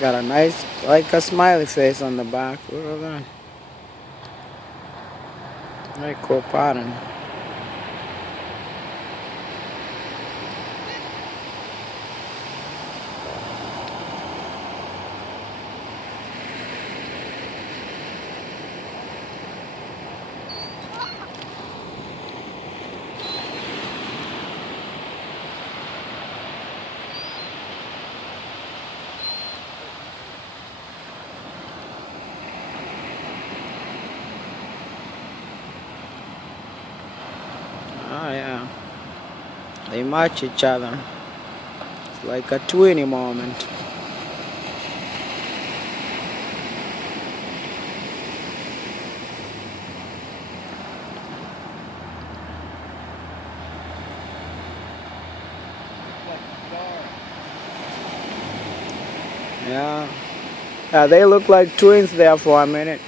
Got a nice, like a smiley face on the back. Look at that. Very cool pattern. Oh yeah, they match each other. It's like a twinny moment. Yeah, yeah, they look like twins there for a minute.